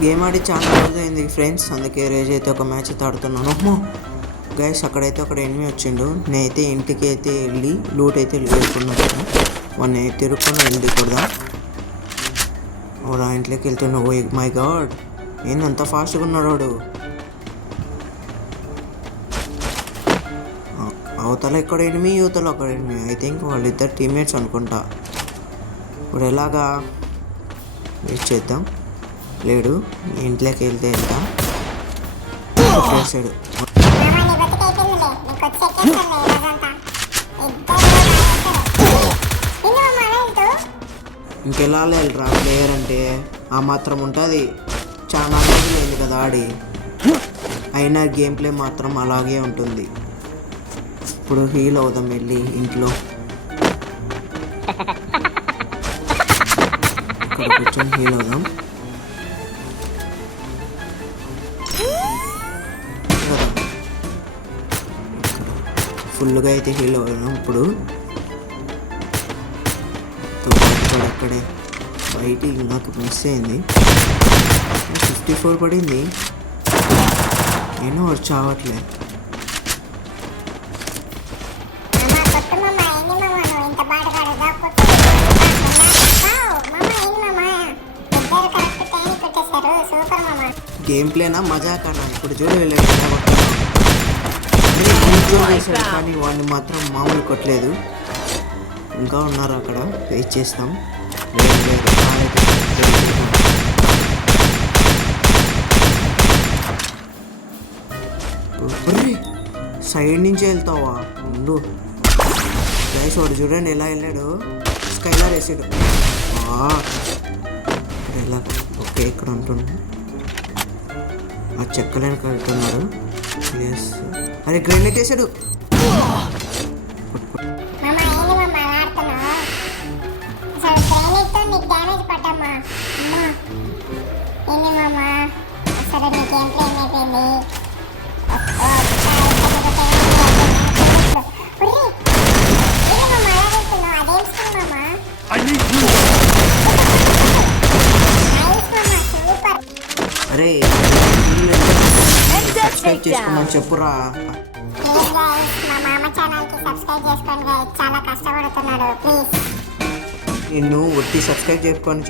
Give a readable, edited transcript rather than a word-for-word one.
Game ఆడి చాలా రోజు అయింది ఫ్రెండ్స్, అందుకే రేజ్ అయితే ఒక మ్యాచ్ అయితే ఆడుతున్నాను. అమ్మో గైస్, అక్కడైతే ఒక ఎనిమి వచ్చిండు. నేనైతే ఇంటికి అయితే వెళ్ళి లూట్ అయితే వేసుకున్నాను. వాడిని తిరుక్కొని వెళ్ళి కూడా ఆ ఇంట్లోకి వెళ్తున్నా. ఓ మై గాడ్, ఏంది అంత ఫాస్ట్గా ఉన్నాడు వాడు. అవతల ఇక్కడ ఎనిమి, యువతలో అక్కడ ఎనిమి. ఐ థింక్ వాళ్ళిద్దరు టీమ్మేట్స్ అనుకుంటా. ఇప్పుడు ఎలాగా వెయిట్ చేద్దాం. లేడు, ఇంట్లోకి వెళ్తే వెళ్తా. చేసాడు. ఇంకెలా వెళ్ళరా ప్లేయర్ అంటే ఆ మాత్రం ఉంటుంది. చాలా రోజులైంది కదా ఆడి, అయినా గేమ్ ప్లే మాత్రం అలాగే ఉంటుంది. ఇప్పుడు హీల్ అవుదాం వెళ్ళి ఇంట్లో. ఇక్కడ కూర్చొని హీల్ అవుదాం. ఫుల్గా అయితే హీల్ అవుదాం. ఇప్పుడు అక్కడే బయట నాకు మిస్ అయింది. 54 పడింది. నేను చావట్లే. గేమ్ ప్లేనా మజా కన్నా. ఇప్పుడు చూడు వెళ్ళాడు కానీ వాడిని మాత్రం మామూలు కొట్టలేదు. ఇంకా ఉన్నారు అక్కడ, వెయిట్ చేస్తాం. సైడ్ నుంచి వెళ్తావా? ఉండు గైస్, వాడు చూడండి ఎలా వెళ్ళాడు. స్కైలర్ వేసాడు. ఎలా ఓకే, ఇక్కడ ఉంటున్నా. ఆ చెక్కలేని కడుతున్నాడు. ఎస్, అరే గ్రెనేట్ వేసాడు. అరే సబ్స్క్రైబ్ చేసుకోమని చెప్పురా. నిన్ను ఒట్టి సబ్స్క్రైబ్ చేసుకోని